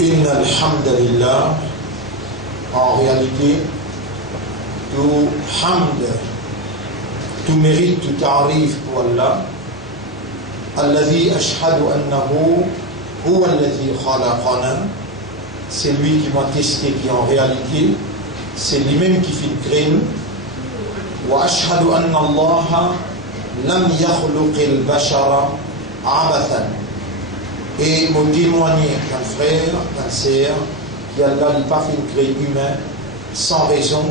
Inna alhamdulillah, en réalité, tout hamd, tout mérite, tout arrive pour Allah. Alladhi ashhadu annahu huwa alladhi khalaqana, c'est lui qui m'a testé, qui en réalité, c'est lui-même qui fait créer nous. Wa ashhadu anna Allah lam yakhluq al-bashara abathan. Et me témoigner qu'un frère, qu'un sœur, qu'Allah n'a pas fait créer humain sans raison,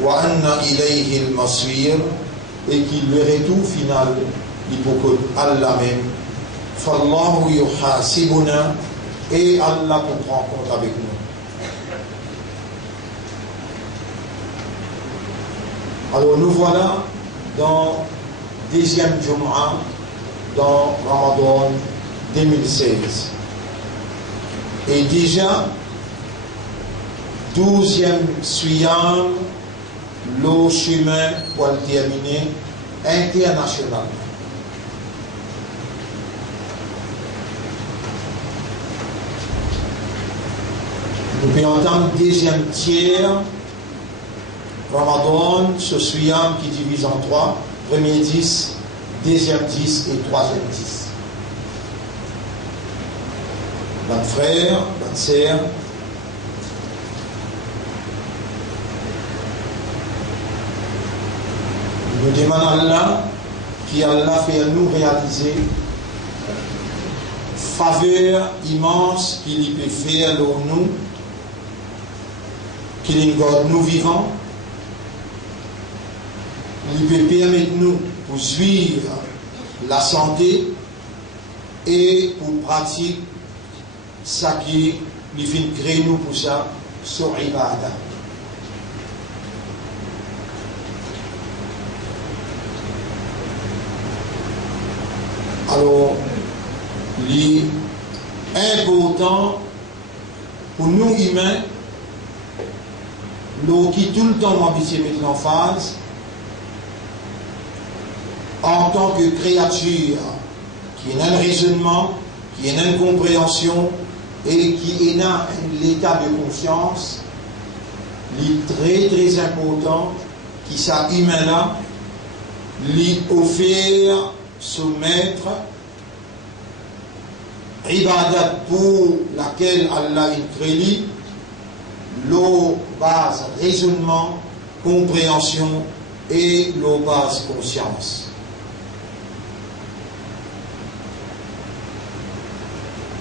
wa anna ilayhi al-masir, et qu'il verrait tout final, il faut que Allah même, fallahu yuhasibuna, et Allah prend compte avec nous. Alors nous voilà dans deuxième Jum'a dans Ramadan 2016. Et déjà, 12e Suyam, le chemin pour le terminer international. Nous pouvons entendre deuxième tiers, Ramadan, ce Suyam qui divise en trois, premier 10, deuxième 10 et troisième 10. Bonne frère, bonne sœur, nous demandons à Allah qui Allah fait à nous réaliser faveur immense qu'il peut faire pour nous, qu'il garde nous vivants, il peut permettre nous pour suivre la santé et pour pratiquer ça qui lui fait créer nous pour ça sur Ibadah. Alors, l'important pour nous humains, nous qui tout le temps m'habituer mettre l'emphase, en tant que créature qui a un raisonnement, qui a une compréhension et qui est dans l'état de conscience, il est très très important qui ça humain là, lui offert soumettre ibadat pour laquelle Allah a créé l'eau base raisonnement, compréhension et l'eau base conscience.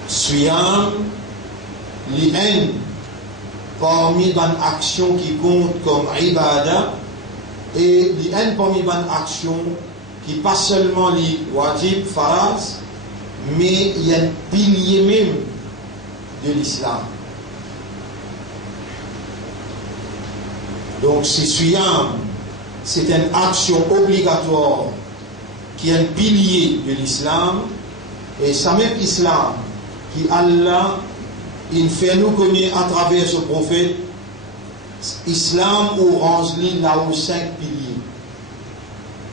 Suyam, l'IN, parmi les actions qui comptent comme ibadah, et l'IN parmi les actions qui pas seulement les wajib, faraz, mais il y a un pilier même de l'islam. Donc, c'est Suyam, c'est une action obligatoire qui est un pilier de l'islam, et ça même islam, qui Allah, il fait nous connaître à travers ce prophète, islam ou range-li là aux 5 piliers.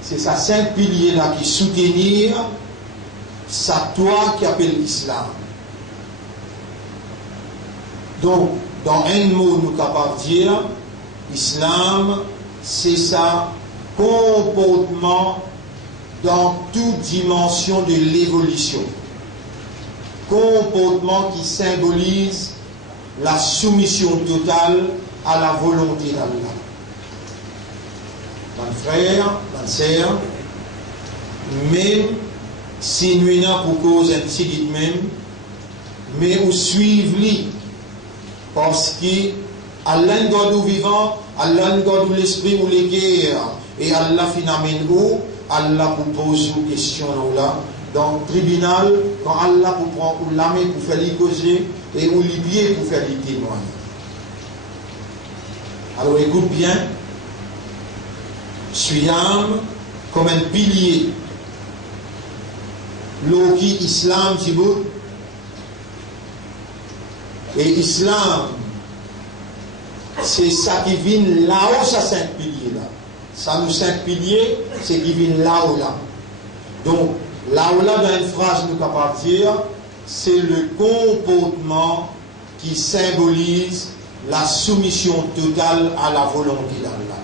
C'est ça 5 piliers là qui soutenir sa toi qui appelle l'islam. Donc, dans un mot, nous sommes capables de dire, islam, c'est ça comportement dans toute dimension de l'évolution. Comportement qui symbolise la soumission totale à la volonté d'Allah. Mon frère, ma sœur, même si nous n'avons pour cause un petit même, mais nous suivons parce que Allah nous nous vivant, Allah nous l'esprit ou les guerres, et Allah finalement Allah vous pose une question là. Dans le tribunal, quand Allah pour prendre l'armée pour faire les causer et ou les pieds pour faire les témoigner. Alors écoute bien, Suyam comme un pilier, l'oki islam tibou, et islam, c'est ça qui vient là-haut, ça 5 piliers là. Ça nous 5 piliers, c'est qui vient là-haut là. Donc, là où là, dans une phrase, nous pouvons dire, c'est le comportement qui symbolise la soumission totale à la volonté d'Allah.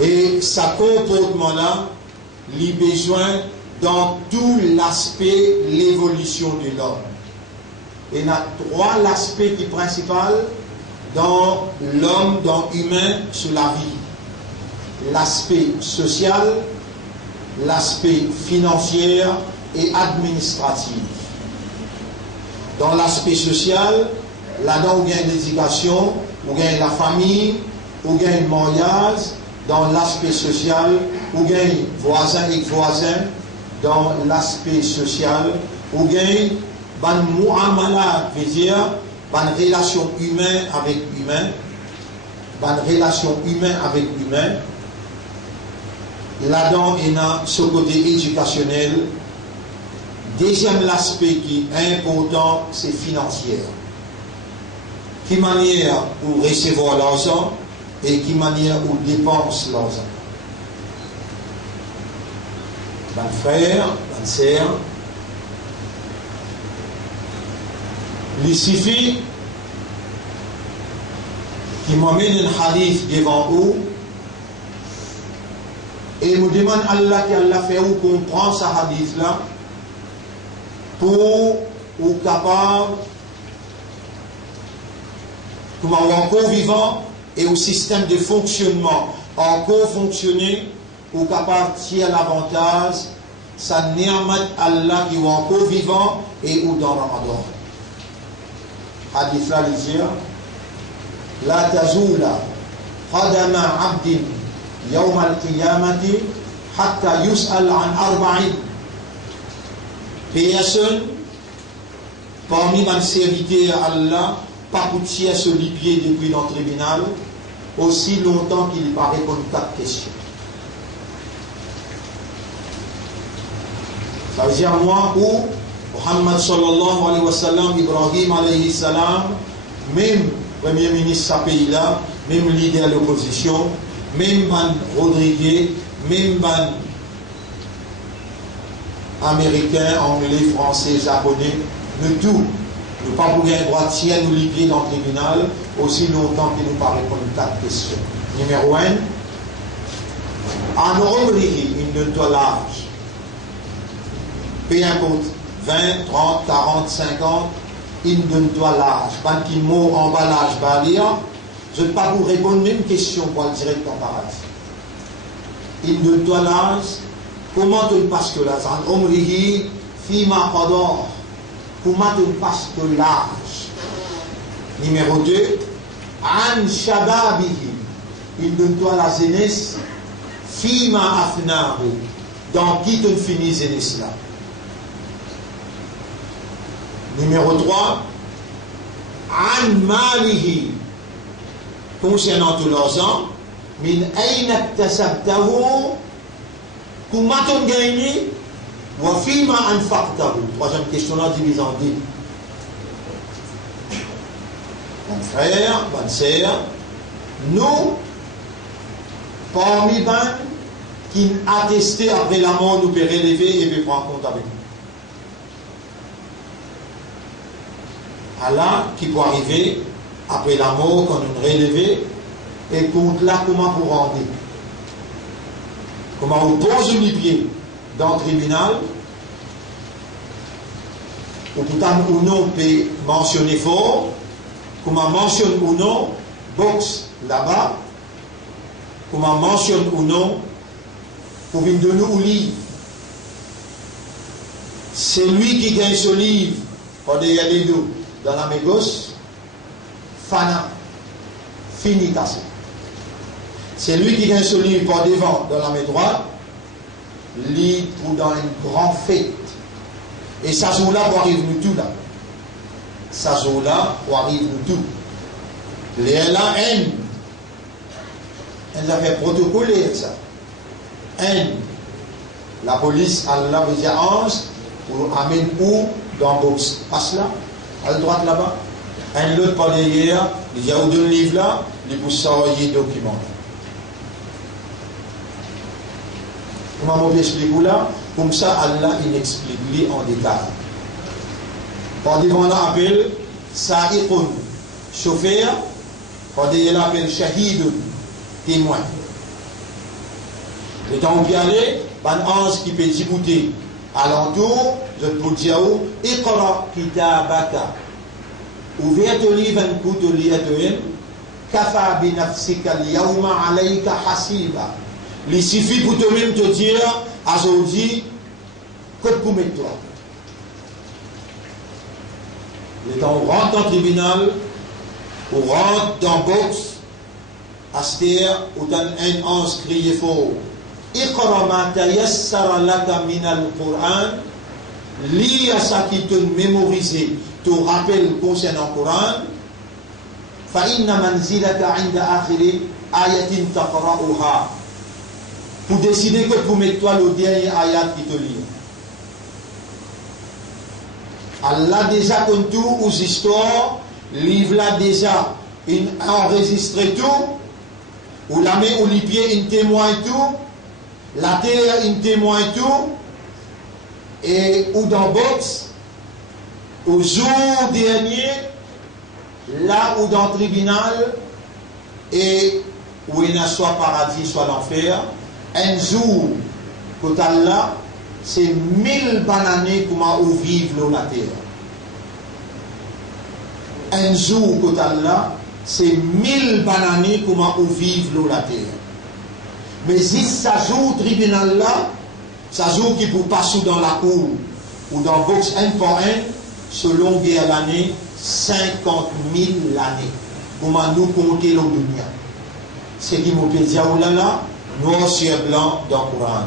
Et sa comportement-là, il a besoin dans tout l'aspect, l'évolution de l'homme. Et il y a trois aspects qui sont principaux dans l'homme, dans l'humain, sur la vie. L'aspect social, l'aspect financier et administratif. Dans l'aspect social, là-dedans, on gagne l'éducation, on gagne la famille, on gagne le mariage. Dans l'aspect social, on gagne voisin et voisin. Dans l'aspect social, on gagne ban muamala, veut dire ban relation humaine avec humain, ban relation humaine avec humain. Là-dedans, il y a ce côté éducationnel. Deuxième aspect qui est important, c'est financier. Qui manière pour recevoir l'argent et qui manière pour dépenser l'argent. Ben frère, ben sœur, il suffit qu'il m'amène un hadith devant vous et me demande Allah qu'Allah fait ou comprendre ce hadith là pour ou capable comme encore vivant et au système de fonctionnement encore fonctionner ou capable de tirer l'avantage ça ni'mat Allah qui est encore vivant et ou dans Ramadan. Hadith là il dit la tazula qadama abdin yawm al-qiyamati hatta yus'al an arba'in. Personne parmi mes serviteurs à Allah pas pour tirer sur les pieds depuis dans le tribunal aussi longtemps qu'il ne paraît répondre à 4 questions. Ça veut dire moi ou Muhammad sallallahu alayhi wa sallam, Ibrahim alayhi salam, même premier ministre de ce pays-là, même leader de l'opposition, même Ban Rodriguez, même Ban américain, anglais, français, japonais, nous tout. Nous pas pour gagner droit de tirer nous les pieds dans le tribunal aussi longtemps qu'il nous paraît répondre 4 questions. Numéro 1, en Omrihi, il ne doit l'âge. Peu importe, 20, 30, 40, 50, il ne donne pas l'âge. Quand il mot emballage va lire, je ne peux pas vous répondre même question pour le direct comparatif. Il ne donne pas l'âge. Comment tu passes que l'âge? En Omrihi, Fima Qadar. Comment tu passes que l'âge? Numéro 2, An Shababihi. Il donne toi la jeunesse. Fima Afnahu. Dans qui tu finis jeunesse là? Numéro 3, An Malihi. Concernant tout l'argent, Min Aina Tasabtahu. Comment tu gagnes? Wa Fima Anfaqtahu. Troisième question là, divise en deux. Mon frère, bonne sœur, nous, parmi les qui attestent après la mort, nous pouvons relever et peut prendre compte avec nous. Allah qui peut arriver après la mort quand nous relevons et compte là comment vous rendez. Comment vous posez les pieds dans le tribunal ou pourtant ou non peut mentionner fort, comment mentionne ou non boxe là-bas, comment mentionne ou non pour venir de nous au livre. C'est lui qui gagne ce livre pendant les deux dans la main gauche, Fana, fini cassé. C'est lui qui gagne ce livre par devant dans la main droite, livre pour dans une grande fête. Et ça jour-là, on arrive nous tout là. Ça jour-là, on arrive nous tout. Les là, elle a fait protocoler ça. La police, Allah veut dire ange, pour amener où dans le box. Passe là. À droite là-bas, un autre par derrière, il y a deux livres là, il vous s'envoyer document. Comment on explique là? Comme ça, Allah il explique lui en détail. Quand on appelle sa'iqun, chauffeur, quand on appelle shahidun, témoin. Le temps où il y a un ange qui peut djibouter alentour, je peux dire, iqra kitabaka. Ouvert le livre, un coup de lire de him, kafa bi nafsika al-yawma alayka hasiba. Il suffit pour toi-même te dire, aujourd'hui, que pour mettre toi. Le temps où on rentre dans le tribunal, on rentre dans le box, Aster, où un ange crie fort. Iqra ma tayassara laka min al-Qur'an. Lis ça qui te mémorise, te rappelle concernant le Coran. Fa inna manzilaka inda akhiri ayatin taqra'uha. Pour décider que pour mettre toi le dernier ayat qui te lit. Allah déjà comme tout aux histoires, livre là déjà, il enregistré tout, ou la main ou les pieds, il témoigne tout, la terre, il témoigne tout, et ou dans box, au jour dernier, là ou dans le tribunal, et où il y a soit paradis, soit l'enfer, un jour, que Allah, c'est 1000 bananes comment on vivre la terre. Un jour, que Allah, c'est 1000 bananes comment on vivre la terre. Mais si ça joue au tribunal là, ça joue qui pour passer dans la cour ou dans le box un par un, selon l'année, 50 000 l'année. Comment nous compter le dunya. C'est qui m'a dit là, noir sur blanc dans le Coran.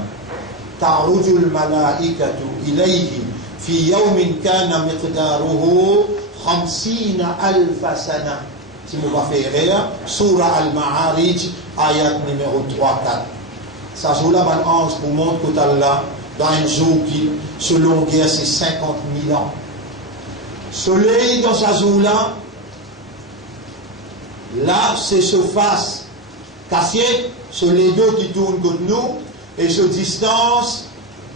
تعرج الملائكة إليه في يوم كان مقداره 50,000 سنة. Si vous m'avez fait rire, Surah Al-Ma'arij, ayat numéro 3-4. Ça joue là, un ange pour montrer que Allah, dans un jour qui, selon guerre, c'est 50 000 ans. Soleil dans sa jour là, là, c'est surface cassée, sur les deux qui tournent contre nous, et se distance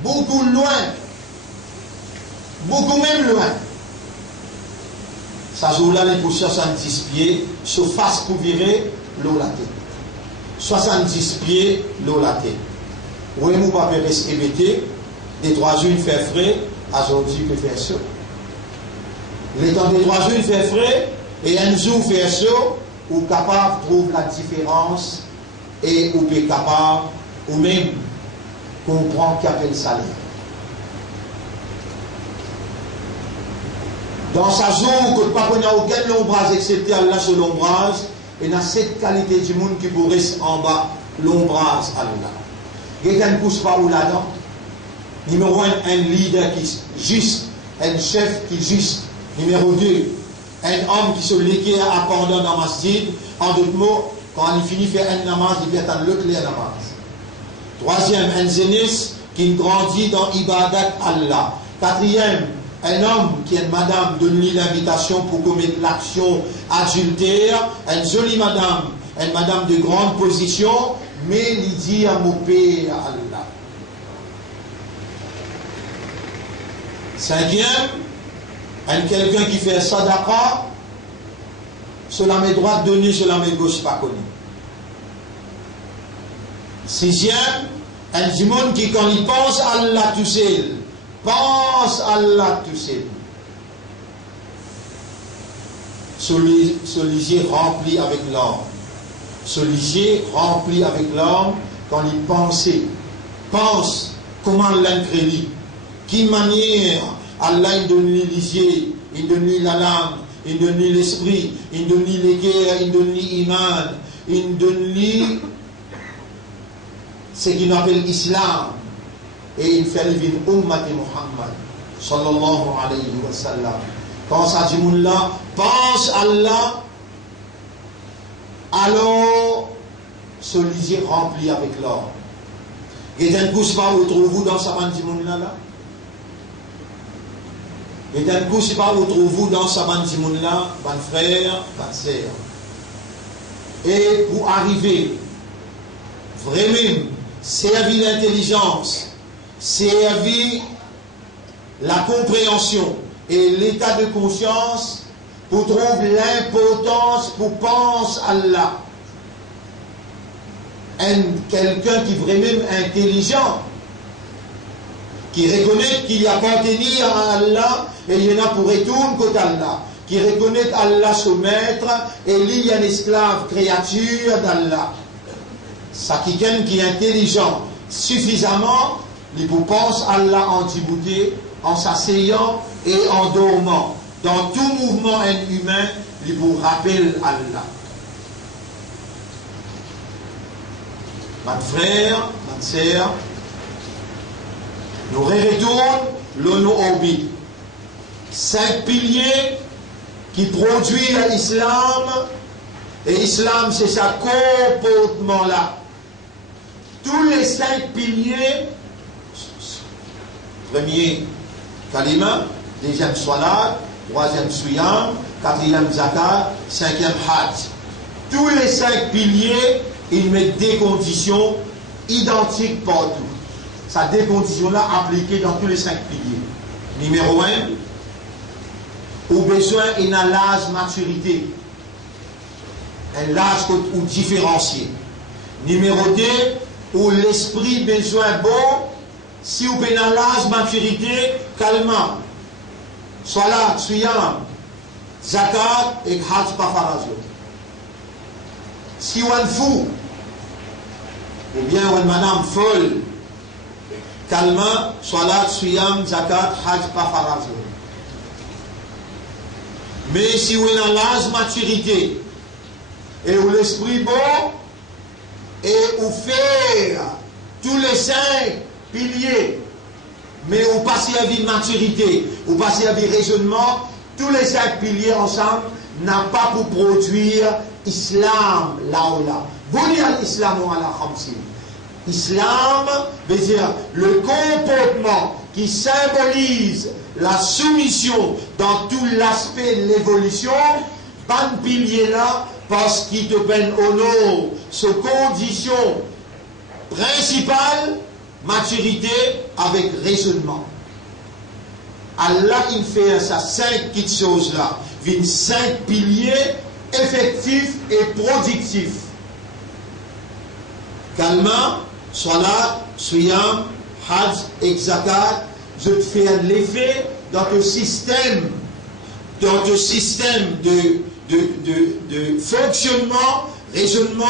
beaucoup loin, beaucoup même loin. Ça joue là, les pour 70 pieds, surface pour virer l'eau la tête. 70 pieds, l'eau la tête. Oui, nous pas rester ébêté, des 3 jours fait frais, aujourd'hui peut faire ça. Les temps des 3 jours fait frais, et un jour fait ça, ou capable de trouver la différence, et ou peut capable, ou même comprendre qu'il y a le salaire. Dans sa zone, que pas qu'on a aucun l'ombrage excepté Allah sur l'ombrage, et dans cette qualité du monde qui pourrait en bas l'ombrage Allah. Quelqu'un ne pousse pas où là-dedans. Numéro 1, un leader qui est juste, un chef qui est juste. Numéro 2, un homme qui se liquide à pendant dans masjid. En d'autres mots, quand il finit de faire un namaz, il vient à l'autre namaz. Troisième, un jeunesse qui grandit dans Ibadat Allah. Quatrième, un homme qui est une madame donne-lui l'invitation pour commettre l'action adultère. Une jolie madame, une madame de grande position, mais il dit à mon père Allah. Cinquième, un quelqu'un qui fait sadaqa, sur la main droite donnée, sur la main gauche pas connue. Sixième, un monde qui quand il pense à Allah tout seul, pense à Allah tout seul. Celui-ci rempli avec l'âme. Celui-ci rempli avec l'âme quand il pense comment l'incrédit, qui manière Allah il donne l'Élysée, il donne la langue, il donne l'esprit, il donne les guerres, il donne l'iman, il donne ce qu'il appelle l'islam, et il fait vivre ummat Muhammad sallallahu alayhi wa sallam. Quand ça dit là, pense à Allah, alors celui-ci rempli avec l'or. Et d'un coup, pas où trouvez-vous dans sa bande là? Et d'un coup, pas où trouvez-vous dans sa bande là, ban frère, ban sœur. Et pour arriver, vraiment, servir l'intelligence, servir la compréhension, et l'état de conscience pour trouver l'importance pour penser à Allah. Quelqu'un qui est vraiment intelligent, qui reconnaît qu'il y a pas tenir à Allah et il y en a pour retourner côté Allah, qui reconnaît Allah son maître et il y a un esclave créature d'Allah. Ça qui est intelligent suffisamment, il vous pense à Allah en Djibouti, en s'asseyant et en dormant. Dans tout mouvement humain, il vous rappelle Allah. Mon frère, ma sœur, nous retournons l'ono-obi. 5 piliers qui produisent l'islam, et l'islam c'est sa comportement-là. Tous les 5 piliers, premier kalima, deuxième salat, troisième suyam, quatrième zakat, cinquième hajj. Tous les 5 piliers, ils mettent des conditions identiques partout. Ça des conditions-là appliquées dans tous les 5 piliers. Numéro 1, au besoin d'un âge maturité. Un âge ou différencié. Numéro 2, où l'esprit besoin bon, si vous avez un âge maturité, calmement. Salat, suyam, zakat et hajj pas farazio. Si on fou, ou bien on madame folle, calmement, salat, suyam, zakat, hajj pas farazio. Mais si on a l'âge maturité, et où l'esprit bon, et où faire tous les 5 piliers, mais où passer à vie maturité, où passer à vie raisonnement, tous les 5 piliers ensemble n'a pas pour produire islam là ou là. Boni al-islam ou ala khamsin. Islam veut dire le comportement qui symbolise la soumission dans tout l'aspect de l'évolution, ban pilier là, parce qu'il te peine au nom, ce condition principale, maturité avec raisonnement. Allah, il fait ça 5 petites choses-là, 5 piliers effectifs et productifs. Calmement, salat, suyam, hajj et zakat, je te fais l'effet dans ton système, de fonctionnement, raisonnement,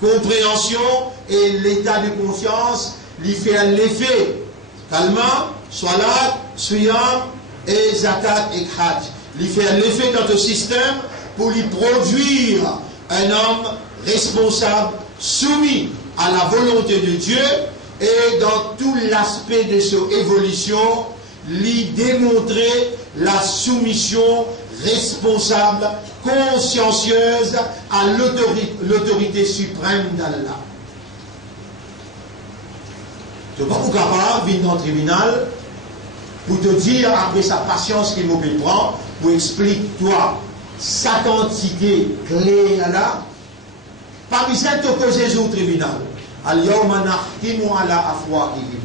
compréhension et l'état de conscience, lui fait l'effet. Calmement, salat, suyam et zakat et hajj. Lui fait l'effet dans ton système pour lui produire un homme responsable, soumis à la volonté de Dieu et dans tout l'aspect de son évolution, lui démontrer la soumission responsable, consciencieuse à l'autorité suprême d'Allah. Tu n'es pas capable de venir dans le tribunal pour te dire, après sa patience qu'il me prend, pour expliquer toi sa quantité clé là, parmi celles que causes au tribunal. Al-yawma nakhtimu ala afwahihim.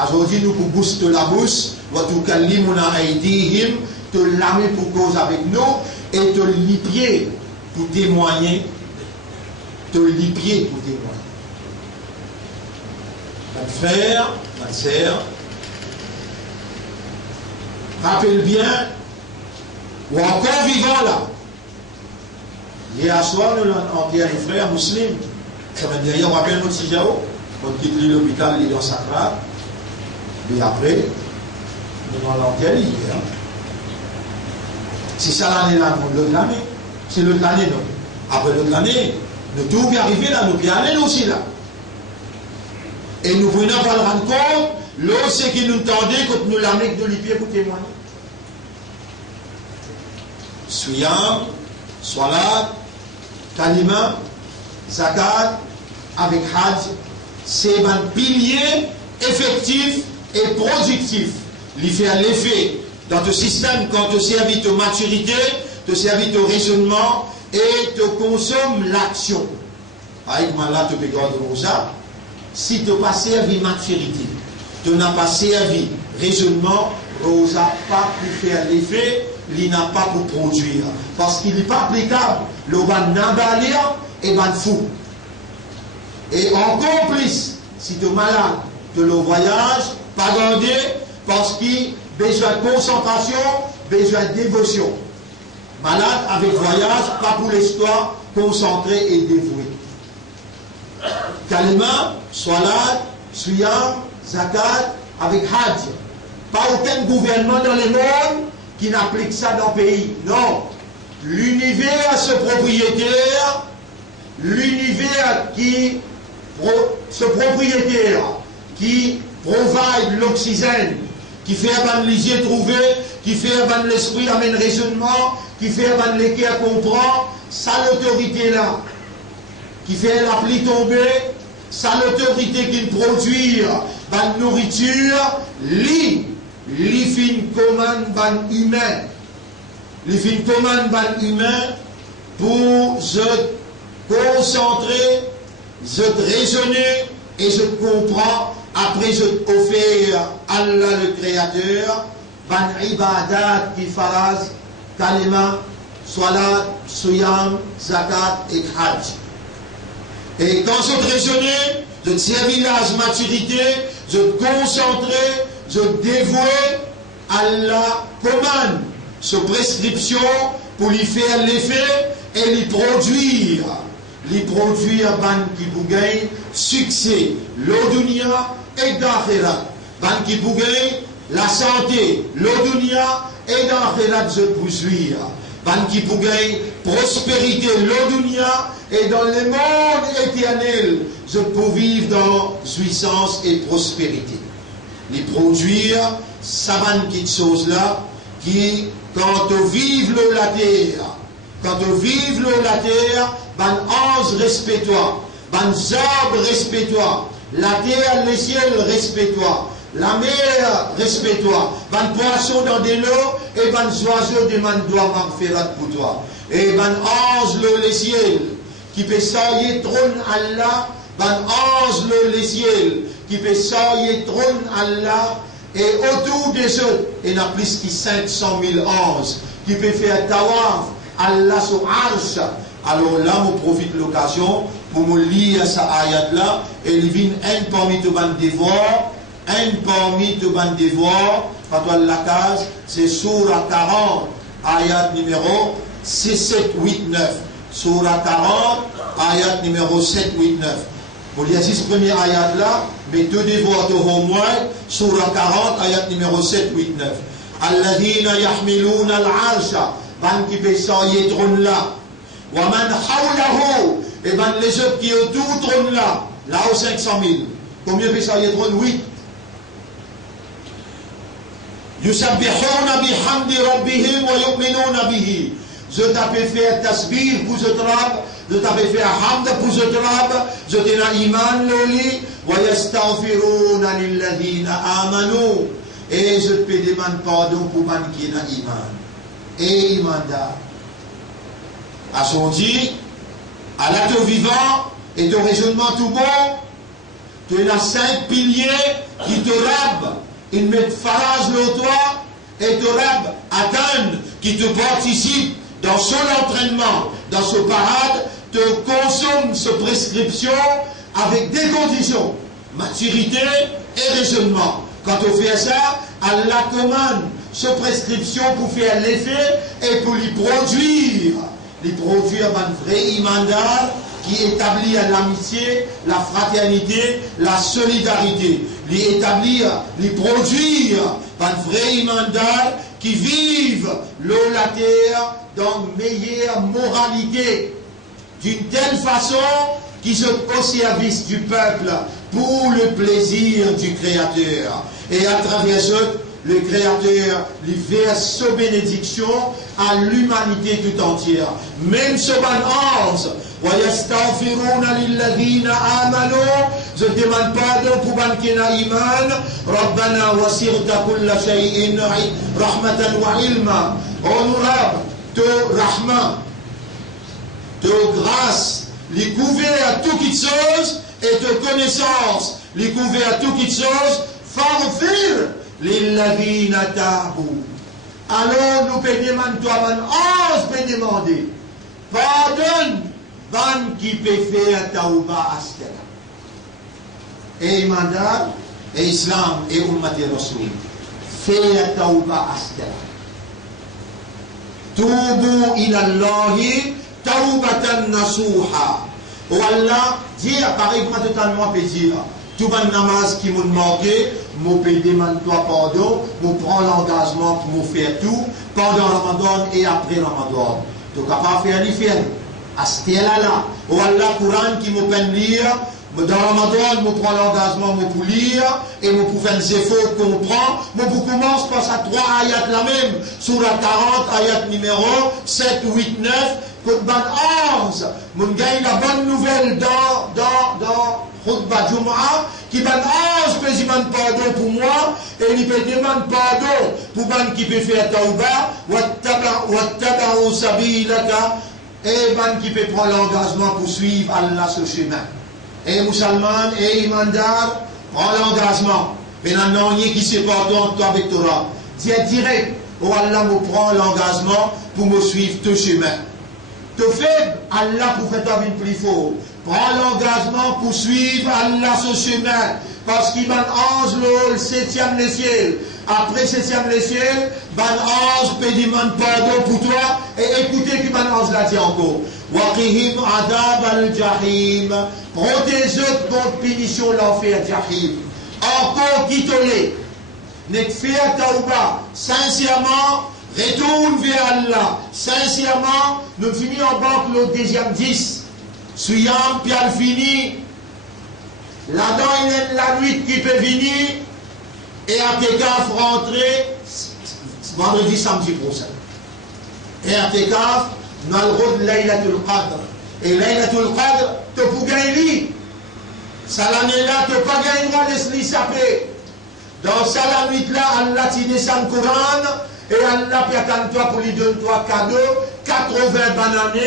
Aujourd'hui, nous pour booster la bouche, wa tukallimuna aydihim, te lamer pour cause avec nous, et te lipier pour témoigner. Te lipier pour témoigner. Mon frère, ma sœur, rappelle bien, ou encore vivant là. Hier soir, nous avons envoyé un frère musulman. Ça veut dire, on rappelle notre Sijao, on quitte l'hôpital, il est dans sa crabe. Et après, nous avons envoyé hier. Si ça l'année là, l'autre année, c'est l'autre année, non. Après l'autre année, nous tout bien arrivé là, nous bien aller aussi là. Et nous venons pas le rendre compte, l'autre c'est qui nous tendait quand nous l'amenons de l'hypier pour témoigner. Suyam, salat, kalima, zakat, avec hajj, c'est un pilier effectif et productif. Il fait l'effet dans ton système quand tu servis de maturité, tu servis de raisonnement et tu consommes l'action. Avec là, tu peux garder ça. Si tu n'as pas servi maturité, tu n'as pas servi raisonnement, Rosa pas pu faire l'effet, il n'a pas pu produire. Parce qu'il n'est pas applicable. Le ban n'abalir et ban fou. Et encore plus, si tu es malade, de le voyage, pas garder, parce qu'il a besoin de concentration, besoin de dévotion. Malade avec voyage, pas pour l'histoire, concentré et dévoué. Kalima, Salat, Suyam, Zakat, avec Hajj. Pas aucun gouvernement dans le monde qui n'applique ça dans le pays. Non. L'univers, ce propriétaire, l'univers qui, ce propriétaire qui provide l'oxygène, qui fait avant les trouver, qui fait avant l'esprit amène raisonnement, qui fait avant l'équerre comprend, ça l'autorité là, qui fait la pluie tomber, ça l'autorité qui produit la nourriture, li fin commande ban humain, li fin commande ban humain pour se concentrer, se raisonner et se comprendre. Après, je offre Allah le Créateur, ban ibadat qui faraz, kalima, salat, suyam, zakat et hajj. Et quand je raisonner, je servir la maturité, je concentrer, je dévouer, Allah commande ce prescription pour lui faire l'effet et lui produire ban qui vous gagne succès, l'odunia et d'akhirat. Ban qui vous gagne la santé, l'odunia et d'akhirat je poursuis. Ban qui vous gagne prospérité, l'odunia et dans le monde éternel, je peux vivre dans jouissance et prospérité. Les produire, ça va une petite chose là, qui, quand on vive l'eau la terre, quand on vive l'eau la terre, ban ange respecte-toi, ban arbre respecte-toi, la terre, les ciels respecte-toi, la mer respecte-toi, ban poisson dans de l'eau, et ban oiseau demande doit m'en pour toi. Et ban ange l'eau les ciels, qui peut sailler trône Allah, ban ange l'eau les ciels, qui peut sailler trône Allah, et autour des autres, il y a plus que 500 000 anges, qui peut faire tawaf, Allah sur arsh. Alors là, je profite de l'occasion pour me lire cette ayat-là, et il vient un parmi tous les devoirs, quand on la case, c'est Surah 40, ayat numéro 6, 7, 8, 9. Surah 40, ayat numéro 7, 8, 9. Pour les 6 premiers ayats là, mais deux devoirs au moins, Surah 40, ayat numéro 7, 8, 9. Alladhina yahmiluna al-arsha, ban qui peut s'envoyer trône là. Wa man hawlahu, et ban les autres qui autour trône là, là aux 500 000. Combien peut s'envoyer trône? 8. Yusabbihuna bihamdi rabbihim wa yu'minuna bihi. Je t'avais fait tasbih pour ce trab, je t'avais fait hamd pour ce trab, je t'ai na iman loli, wa yastaghfiruna lilladhina amanu. Et je te demande pardon pour man qui na iman. Et imanda. À son dit, à l'acte vivant et de raisonnement tout bon, tu as 5 piliers qui te rabent. Ils mettent farage le toit et te rabent, atteignent, qui te participent dans son entraînement, dans ce parade, te consomme ce prescription avec des conditions, maturité et raisonnement. Quand on fait ça, Allah commande ce prescription pour faire l'effet et pour lui produire un vrai imandar qui établit l'amitié, la fraternité, la solidarité. Lui produire un vrai imandar qui vive l'eau la terre dans meilleure moralité, d'une telle façon qu'ils sont au service du peuple pour le plaisir du Créateur. Et à travers eux, le Créateur lui verse sa bénédiction à l'humanité tout entière. Même ce ban ange, je demande pardon pour ban qui n'a iman. Rabbana wasirta kulla shay'in rahmatan wa ilma. Honorable, te rahma, te grâce, les couverts à toutes les choses et de connaissance, les couverts à toutes les choses, farfir, lilladhina tabu. Alors nous peut demander, peut demander, pardonne, ban qui peut faire tauba astela. Et mandat, et islam, et ummati rasoul, faire tauba astela. Tubu ila Allahi taubatan nasuha. Ou Allah, dire, par exemple, totalement peut dire, tout le namaz qui m'a manqué, je peux demander pardon, je prends l'engagement pour me faire tout pendant Ramadan et après Ramadan. Tu n'as pas faire les faire. À ce là, ou Allah, Coran qui me peut lire, dans Ramadan, je prends l'engagement pour lire et je peux faire des efforts qu'on prend. Je commence par ça 3 ayats la même, sur la 40, ayat numéro 7, 8, 9. Pour ban 11, je gagne la bonne nouvelle dans Khutbah Jumu'ah, qui ban 11 peut demander pardon pour moi, et il peut demander pardon pour ban qui peut faire tauba, wattaba'u sabilaka, et ban qui peut prendre l'engagement pour suivre Allah ce chemin. Et musulman, et imandar, prend l'engagement. Mais non, il y a qui se pardonne toi avec Torah. Dis direct, oh Allah me prend l'engagement pour me suivre ce chemin. Te faible, Allah pour faire ta vie plus fort. Prends l'engagement pour suivre Allah ce chemin. Parce qu'il va 11 le 7e le ciel. Après 7e le ciel, ban 11 peut demander pardon pour toi. Et écoutez qui ban 11 l'a dit encore. Waqihim adab al-jahim. Protège-eux contre punition l'enfer jahim. Encore quitte-les. N'est faire tauba sincèrement. Retourne vers Allah. Sincèrement, nous finissons en banque le deuxième 10. Suyam, puis elle finit. Là-dedans, il y a la nuit qui peut venir. Et à Tekaf rentrer vendredi, samedi prochain. Et à Tekaf, nous avons le rôle de Laylatul Qadr. Et Laylatul Qadr, tu peux gagner. Ça l'année-là, tu ne peux pas gagner droit de se lissaper. Dans ça, la nuit-là, Allah t'a descend le Coran. Et Allah peut attendre toi pour lui donner toi cadeau, 80 bananes,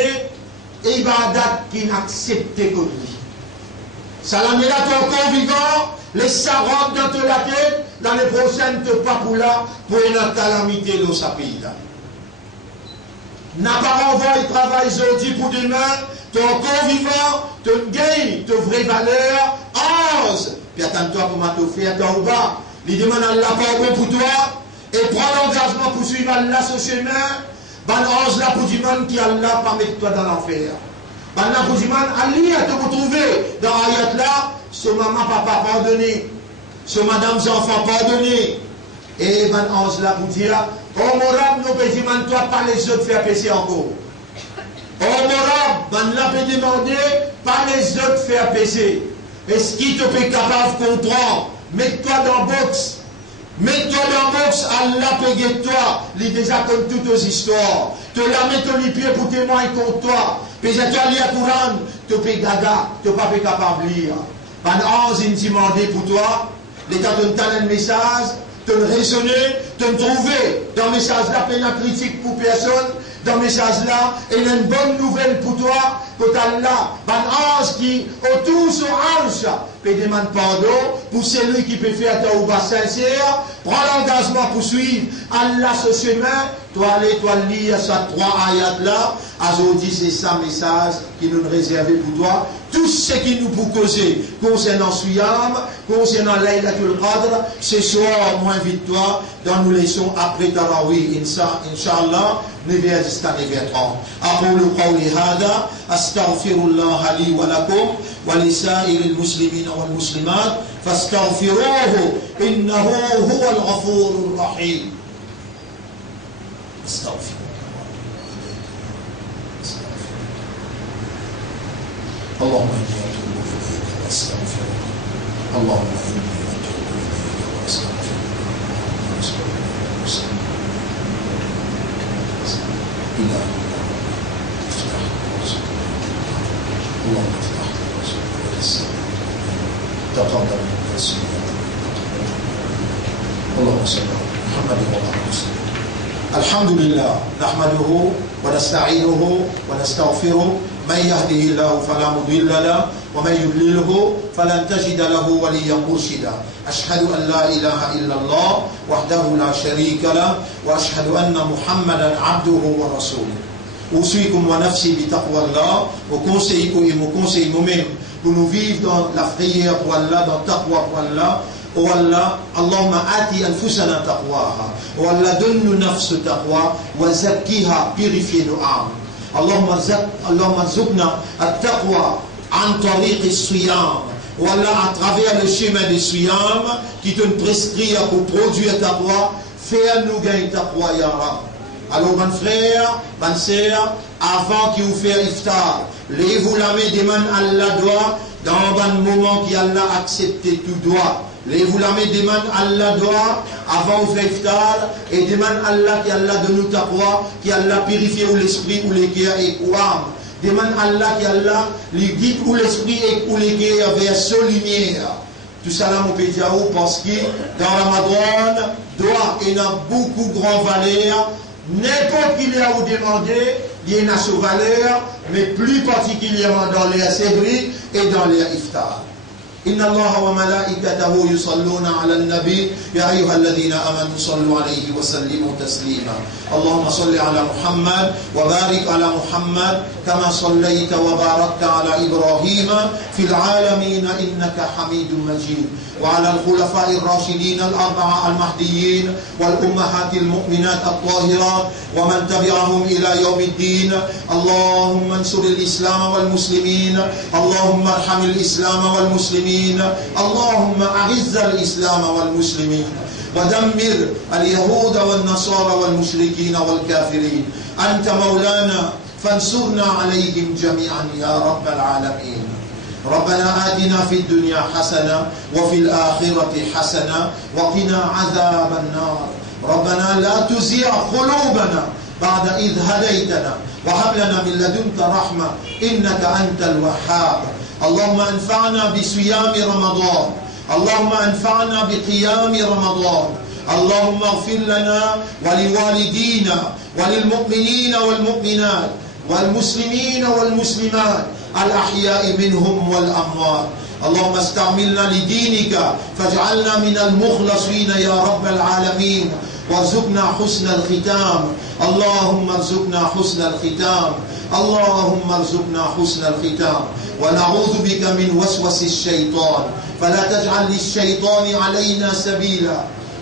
et il va à date qu'il accepte que lui. Salamé là, tu es encore vivant, les sarotes dans la tête, l'année prochaine, tu n'es pas pour là, pour une calamité dans sa pays là. N'a pas envoyé travail aujourd'hui pour demain, tu es encore vivant, tu gagnes ta vraie valeur, 11. Puis attends-toi pour m'attendre à ton bas. Il demande à Allah pardon pour toi. Et prends l'engagement pour suivre Allah ce chemin. Ben, ange là pour dire qui Allah pas mettre toi dans l'enfer. Ben, là pour dire Ali a te retrouver dans l'ayat là. Ce maman, papa pardonné. Ce madame, enfants pardonné. Et ben, ange là pour dire oh mon rab, nous peut dire toi pas les autres faire pécher encore. Oh mon rab, ben là peut demander pas les autres faire pécher. Est-ce qu'il te peut capable de comprendre? Mets-toi dans le box. Mets-toi dans le box, Allah paye toi, il déjà comme toutes aux histoires. Te la mets ton pied pour témoigner contre toi. Puis toi lire Coran, te paye gaga, te pas capable de lire. Pendant 11 demandé pour toi, l'État te donne un message, te raisonner, te trouver. Dans le message là, pas une critique pour personne. Dans le message là, il y a une bonne nouvelle pour toi, pour Allah. Un ange qui, autour de son ange, peut demander pardon pour celui qui peut faire ta ouba sincère. Prends l'engagement pour suivre Allah ce chemin. Toi, allez, toi, lire ces 3 ayats là. Aujourd'hui, c'est ça message qui nous réservé pour toi. Tout ce qui nous peut causer concernant Suyam, concernant Laylatul Qadr, ce soir, moi, invite-toi dans nos leçons après Tarawih, Inch'Allah, 9h jusqu'à 9h30. أقول قولي هذا أستغفر الله لي ولكم ولسائر المسلمين والمسلمات فاستغفروه إنه هو الغفور الرحيم. استغفر اللهم إني أتوب إليك وأستغفرك اللهم إني أتوب إليك وأستغفرك إلهي افتح اللهم افتح تقبل منا سيئاتنا اللهم صل على محمد وعلى آله الحمد لله نحمده ونستعينه ونستغفره من يهده الله فلا مضل له ومن يضلله فلن تجد له وليا مرشدا. أشهد أن لا إله إلا الله وحده لا شريك له وأشهد أن محمدا عبده ورسوله. أوصيكم ونفسي بتقوى الله وكونسيكم et me conseille nous-mêmes pour nous vivre dans la prière pour Allah, dans taqwa pour Allah. Oh Allah, Allahumma ati anfusana taqwaha. Oh Allah, donne-nous nafs taqwa wa zakkiha, purifie nos âmes. Allahumma zukna at-taqwa an tariq as-siyam. Oh Allah, à travers le chemin des siyam qui te prescrit pour produire taqwa, fais-nous gagner taqwa ya Rab. Alors, mon frère, bonne sœur, avant qu'il vous fasse iftar, levez-vous la main, demande Allah doit, dans un moment qui Allah accepté tout doigt. Levez-vous la main, demande Allah doit, avant vous faire iftar, et demande Allah qui Allah donne nous taqwa, qui Allah purifie ou l'esprit ou les cœurs et ou âme. Demande Allah qui Allah lui guide ou l'esprit et ou les cœurs vers sa lumière. Tout ça là, mon pédia, parce que dans Ramadan, doit et n'a beaucoup grand valeur. N'importe qui a vous demandé, il y a une valeur, mais plus particulièrement dans les sehri et dans les iftar. إن الله وملائكته يصلون على النبي يا أيها الذين آمنوا صلوا عليه وسلموا تسليما. اللهم صل على محمد وبارك على محمد كما صليت وباركت على إبراهيم في العالمين إنك حميد مجيد. وعلى الخلفاء الراشدين الأربعة المهديين والأمهات المؤمنات الطاهرات ومن تبعهم إلى يوم الدين. اللهم انصر الإسلام والمسلمين. اللهم ارحم الإسلام والمسلمين. اللهم أعز الإسلام والمسلمين ودمر اليهود والنصارى والمشركين والكافرين. أنت مولانا فانصرنا عليهم جميعا يا رب العالمين. ربنا آتنا في الدنيا حسنة وفي الآخرة حسنة وقنا عذاب النار. ربنا لا تزغ قلوبنا بعد إذ هديتنا وهب لنا من لدنك رحمة إنك أنت الوهاب. اللهم انفعنا بصيام رمضان. اللهم انفعنا بقيام رمضان. اللهم اغفر لنا ولوالدينا وللمؤمنين والمؤمنات والمسلمين والمسلمات الأحياء منهم والأموات. اللهم استعملنا لدينك فاجعلنا من المخلصين يا رب العالمين وارزقنا حسن الختام. اللهم ارزقنا حسن الختام. اللهم ارزقنا حسن الختام ونعوذ بك من وسوس الشيطان فلا تجعل للشيطان علينا سبيلا.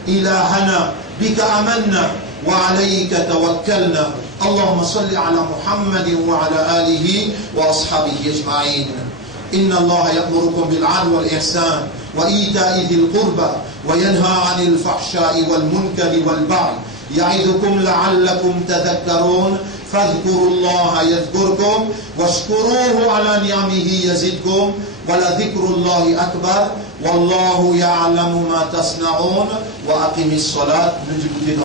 إلهنا بك آمنا وعليك توكلنا. اللهم صل على محمد وعلى آله وأصحابه أجمعين. إن الله يأمركم بالعدل والإحسان وإيتاء ذي القربى وينهى عن الفحشاء والمنكر والبغي يعظكم لعلكم تذكرون. فاذكروا الله يذكركم واشكروه على نعمه يزدكم ولذكر الله أكبر والله يعلم ما تصنعون. وأقم الصلاة.